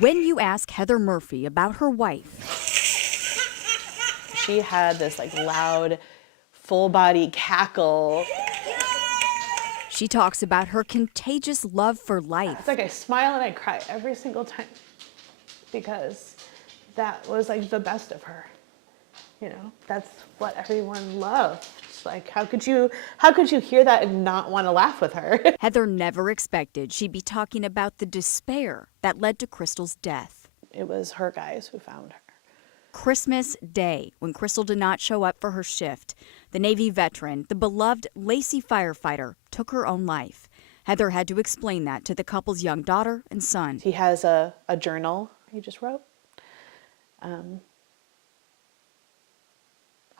When you ask Heather Murphy about her wife, she had this loud, full body cackle. she talks about her contagious love for life. It's like I smile and I cry every single time because that was the best of her. You know, that's what everyone loved. How could you hear that and not want to laugh with her? Heather never expected she'd be talking about the despair that led to Crystal's death. It was her guys who found her. Christmas Day, when Crystal did not show up for her shift, the Navy veteran, the beloved Lacey Firefighter, took her own life. Heather had to explain that to the couple's young daughter and son. He has a journal he just wrote.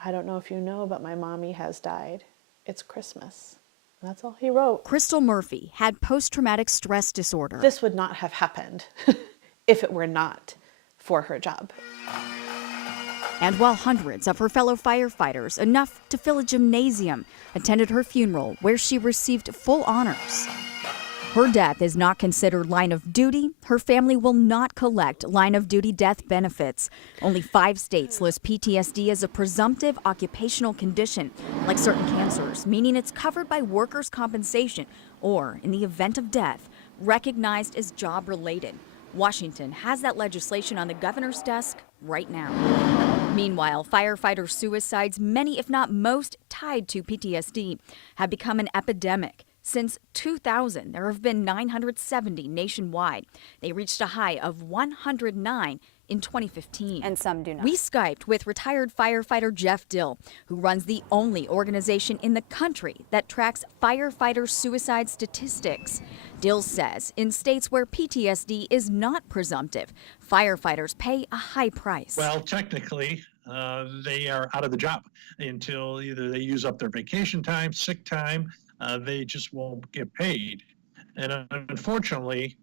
I don't know if you know, but my mommy has died. It's Christmas. And that's all he wrote. Crystal Murphy had post-traumatic stress disorder. This would not have happened if it were not for her job. And while hundreds of her fellow firefighters, enough to fill a gymnasium, attended her funeral where she received full honors. Her death is not considered line of duty. Her family will not collect line of duty death benefits. Only 5 states list PTSD as a presumptive occupational condition, like certain cancers, meaning it's covered by workers' compensation or, in the event of death, recognized as job-related. Washington has that legislation on the governor's desk right now. Meanwhile, firefighter suicides, many if not most tied to PTSD, have become an epidemic. Since 2000, there have been 970 nationwide. They reached a high of 109 in 2015. And some do not. We Skyped with retired firefighter Jeff Dill, who runs the only organization in the country that tracks firefighter suicide statistics. Dill says in states where PTSD is not presumptive, firefighters pay a high price. Well, technically, they are out of the job until either they use up their vacation time, sick time, they just won't get paid. And unfortunately,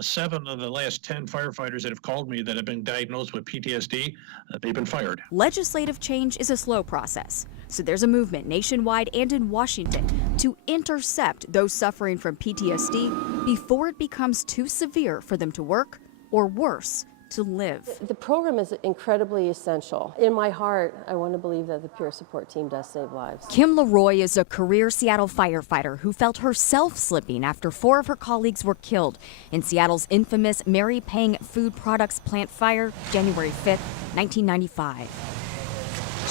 7 of the last 10 firefighters that have called me that have been diagnosed with PTSD, they've been fired. Legislative change is a slow process, so there's a movement nationwide and in Washington to intercept those suffering from PTSD before it becomes too severe for them to work, or worse, to live. The program is incredibly essential. In my heart, I want to believe that the peer support team does save lives. Kim Leroy is a career Seattle firefighter who felt herself slipping after 4 of her colleagues were killed in Seattle's infamous Mary Pang Food Products plant fire, January 5th, 1995.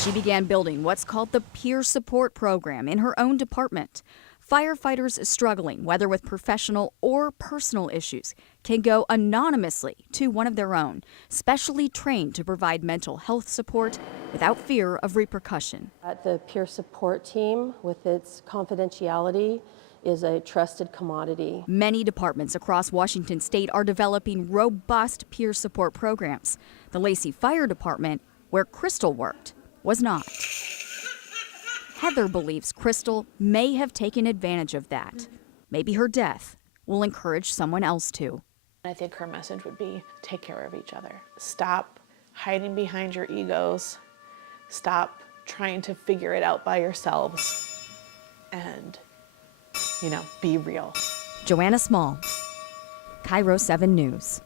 She began building what's called the peer support program in her own department. Firefighters struggling, whether with professional or personal issues, can go anonymously to one of their own, specially trained to provide mental health support without fear of repercussion. The peer support team, with its confidentiality, is a trusted commodity. Many departments across Washington state are developing robust peer support programs. The Lacey Fire Department, where Crystal worked, was not. Heather believes Crystal may have taken advantage of that. Maybe her death will encourage someone else to. I think her message would be, take care of each other. Stop hiding behind your egos. Stop trying to figure it out by yourselves. And, be real. Joanna Small, Cairo 7 News.